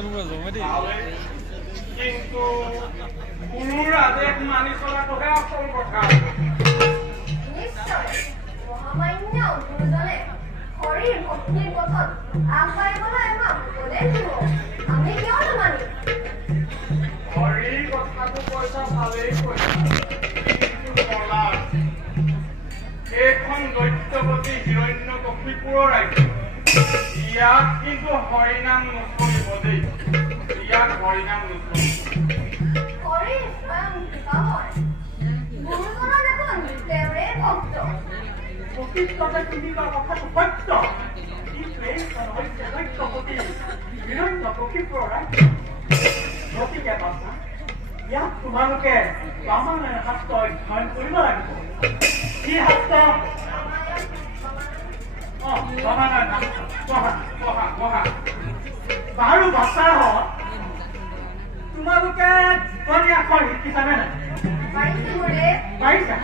কিন্তু গুৰুৰ আদেশ মানি চলাটোহে আচল কথা। নিশ্চয় মহামান্য গুৰুজনে হৰিৰ ভক্তিৰ পথত আগবাঢ়িবলৈ আমাক উপদেশ দিব। আমি কিয় নামানিম? হৰিৰ কথাটো কৈছা ভালেই কৈছা, কিন্তু কলাত এইখন দৈত্যৱতী হিৰণ্যকশিপুৰৰ ৰাজ্য, ইয়াত কিন্তু হৰিনাম নচলিব দেই, ইয়াত হৰিনাম নচলিব। হৰি স্বয়ং কৃপাময়, গুৰুজনৰ দেখোন তেওঁৰে ভক্ত। প্ৰকৃততে তুমি কোৱা কথাটো সত্য, কিন্তু এইখন হৈছে দৈত্যৱতী হিৰণ্যকশিপুৰৰ ৰাজ্য। গতিকে বাছা, ইয়াত তোমালোকে ৰামায়ণ শাস্ত্ৰ অধ্যয়ন কৰিব লাগিব। কি শাস্ত্ৰ? ৰামায়ণ শাস্ত্ৰ পঢ়া। বাৰু বাছাহঁত, তোমালোকে জীৱনী আখৰ শিকিছানে নাই? পাৰিছো গুৰুদেৱ। পাৰিছা?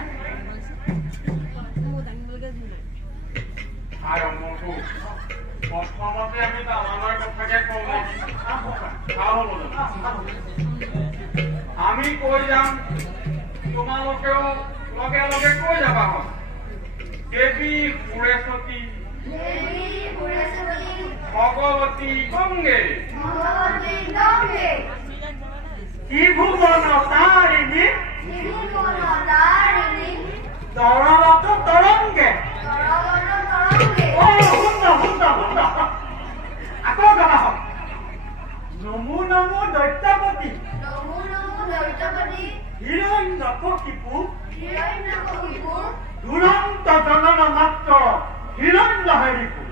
প্ৰথমতে আমি ৰামায়ণৰ কথাকে কওঁ নেকি? আমি কৈ যাম, তোমালোকেও লগে লগে কৈ যাবা। দেৱী সুৰেশ্বতী, ভগৱতী গংগে, ত্ৰিভুৱন তাৰিণী, তৰলত তৰংগে। আকৌ গাবা হওক। নমো নমো দৈত্যপতি, হিৰণ্যকশিপু, দুৰন্ত জনন মাত্ৰ হিৰণ্য হেৰিপু,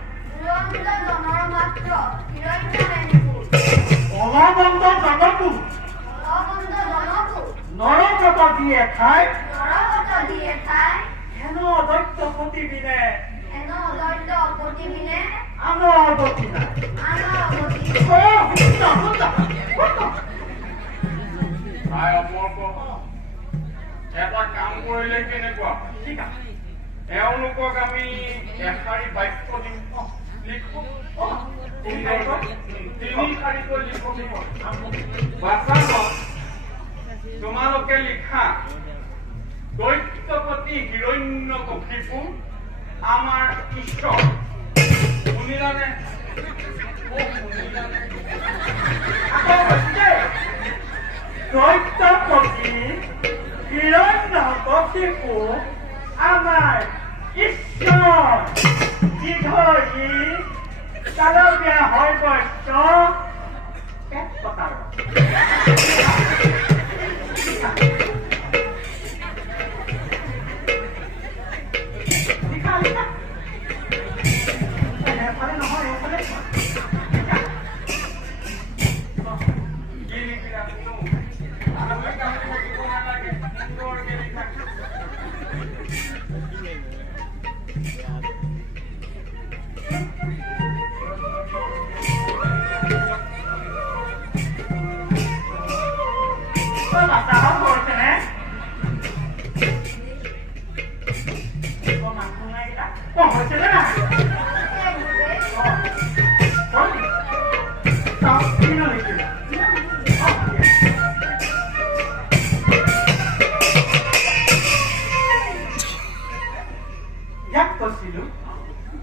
অলবন্দ জগতু নৰকত দিয়ে খাই, হেন দৈত্যপতি বিনে আনৰ গতি নাই। এটা কাম কৰিলে কেনেকুৱা? ঠিক আছে, এওঁলোকক আমি এশাৰী বাক্য দিম, লিখো। তিনি শাৰীকৈ লিখি বাছাহঁত, তোমালোকে লিখা, দৈত্যপতি হিৰণ্যকশিপু আমাৰ ঈশ্বৰ। শুনিলানে? দৈত্যপতি হিৰণ্যকশিপু আমাৰ ঈশ্বৰ। দীঘলী কালবীয়া সৰ্বস্ব পেট কটাৰ।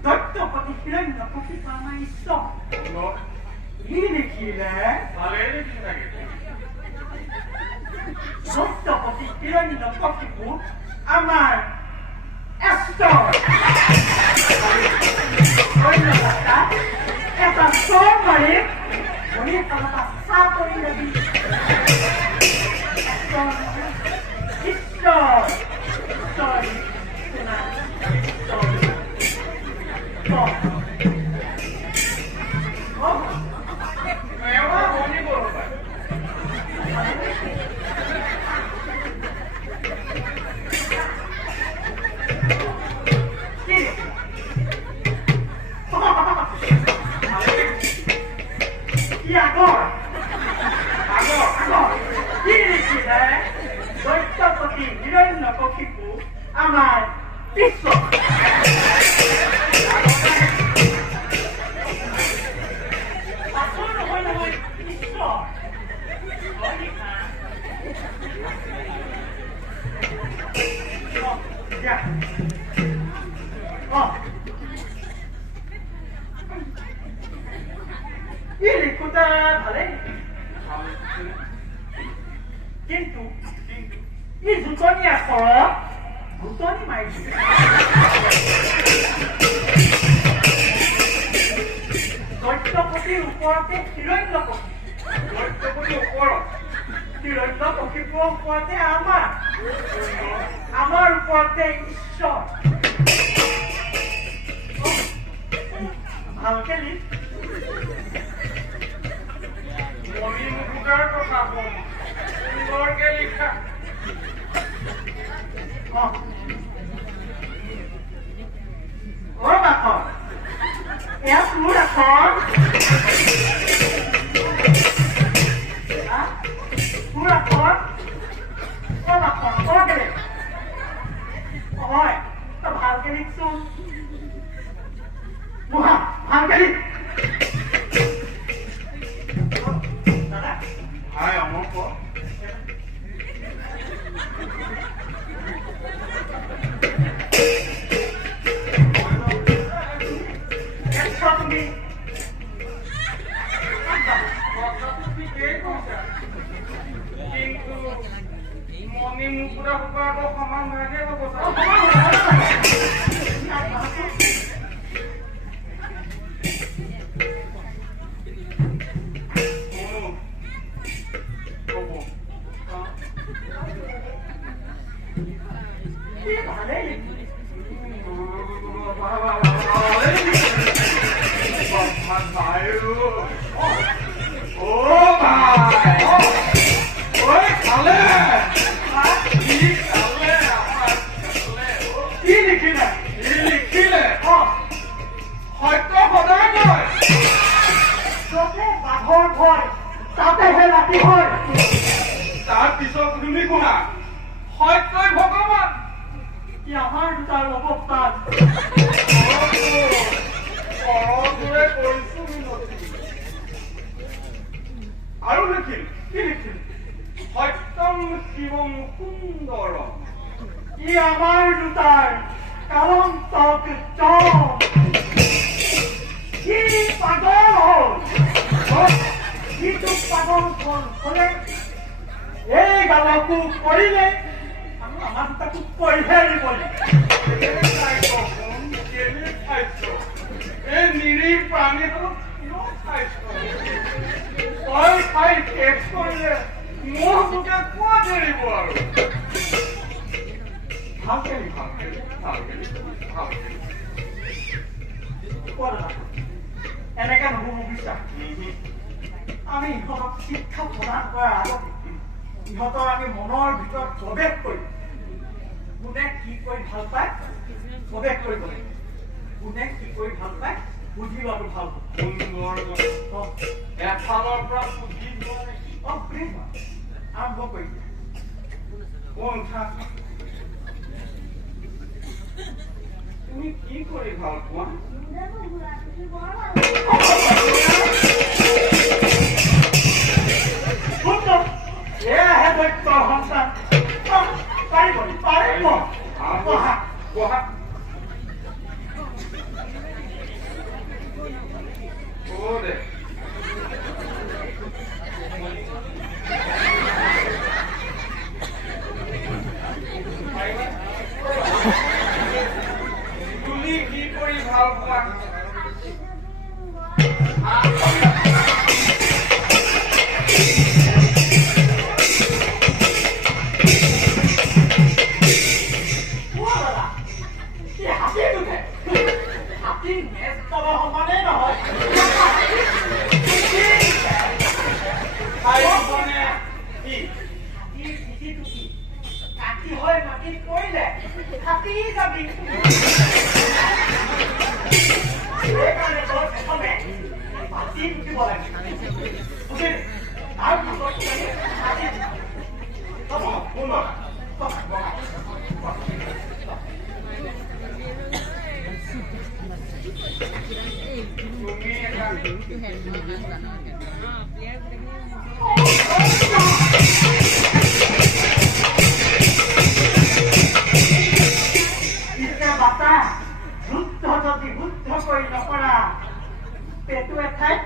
দৈত্যপতি হিৰণ্যকশিপু আমাৰ ঈশ্বৰ। ই লিখিলে দৈত্যপতি হিৰণ্যকশিপু আমাৰ ঈশ্বৰ। এটা চৰ মাৰি ভৰি তলত চাহ কৰি লবি। ঈশ্বৰ দৈত্যপতি হিৰণ্যকশিপু আমাৰ ঈশ্বৰ। নহয় নহয়, দিয়া ই লিখোঁতে ভালেই কিন্তু ই জোঁটনি আখৰত ঘুটনি মাৰিছে দৈত্যপতিৰ ওপৰতে হিৰণ্যপতি দৈত্যপতিৰ ওপৰত হিৰণ্যপতিৰ ওপৰতে আমাৰ ওপৰতে ঈশ্বৰ ভালকে লিখ মণি মুকুতাৰ কথা কম সুন্দৰকে লিখা বাখন এয়া তোৰ এখন তোৰ এখন বাখন কেলে হয় তই ভালকে লিখছোন ভালকে লিখ দাদা হাই অমৰ ক তুমি কথাটো ঠিকেই কৈছা কিন্তু মণি মুকুতা সোপা আকৌ সমান ভাগে হ'ব ভালেই কি লিখিলে সত্য সদায় কয় য'তে বাঘৰ ভয় তাতেহে ৰাতি হয় তাৰ পিছত তুমি শুনা সত্যই ভগৱান ই আমাৰ দুটাৰ অৱস্থান কৰদৰে কৰিছো মিনতি আৰু লিখিল কি লিখিল সত্যম শিৱম সুন্দৰ ই আমাৰ দুটাৰ কালন্তক কি পাগল হ'ল ইটো পাগল হ'লে এই গালকো কৰিলে আৰু আমাৰ দুটাকো কৰিহে দিবলে এই নিৰীহ প্ৰাণীটো কিয় খাইছ তই খাই শেষ কৰিলে মোৰ তোকে কোৱা দেৰিব আৰু ভালকে এনেকে নহ'ব বিশ্বাস আমি ইহঁতক শিক্ষা প্ৰদান কৰাৰ আগতে ইহঁতৰ আমি মনৰ ভিতৰত প্ৰৱেশ কৰিম কোনে কি কৰি ভাল পায় প্ৰৱেশ কৰিব লাগিব কোনে কি কৰি ভাল পায় বুজি লোৱাটো ভাল হ'ব সুন্দৰ এফালৰ পৰা বুজি লোৱা নেকি আৰম্ভ কৰি কোনঠা তুমি কি কৰি ভাল পোৱা এয়াহে দৈত্যৰ সন্তান পাৰিব পঢ়া দে তুমি কি কৰি ভাল পোৱা যদি শুদ্ধ কৰি নকৰা পেটু এঠাইত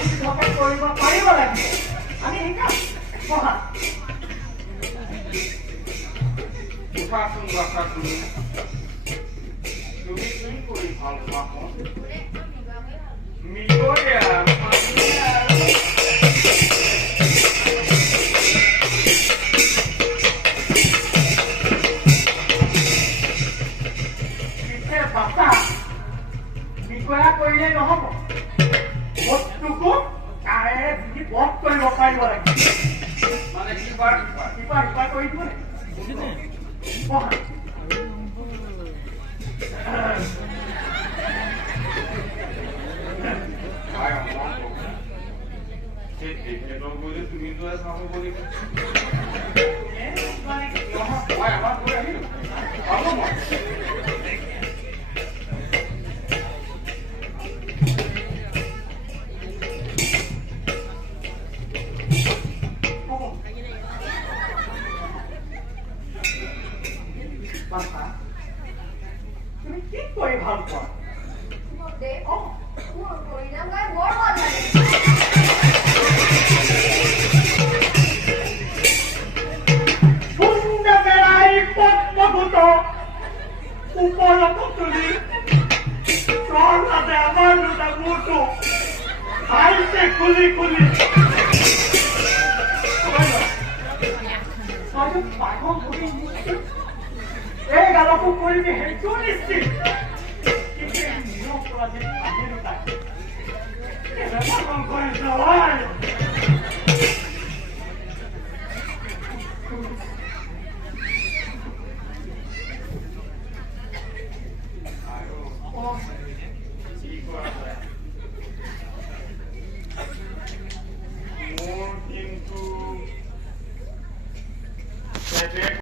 শুদ্ধকে কৰিব পাৰিব লাগিব আমি শিকাম বহা উঠাচোন বাছা তুমি কি কৰি ভাল পোৱা মিগৰীয়া বিকৰা কৰিলে নহব বস্তুটো তাৰে বুজি বধ কৰিব পাৰিব লাগিব মানে সিপাৰ কৰি দিব বহা তুমি চাব লাগিব তুমি কি কৰি ভাল পোৱা মোৰ পৰিণাম গাই বৰ ভাল লাগে পদ্মভূত ওপৰত তুলি চৰলাদে আমাৰ দুটা মূৰটো খাইছে খুলি পাগল ধৰি এই গালকো কৰিবি সেইটো নিশ্চিত কিন্তু নিয়ম কৰা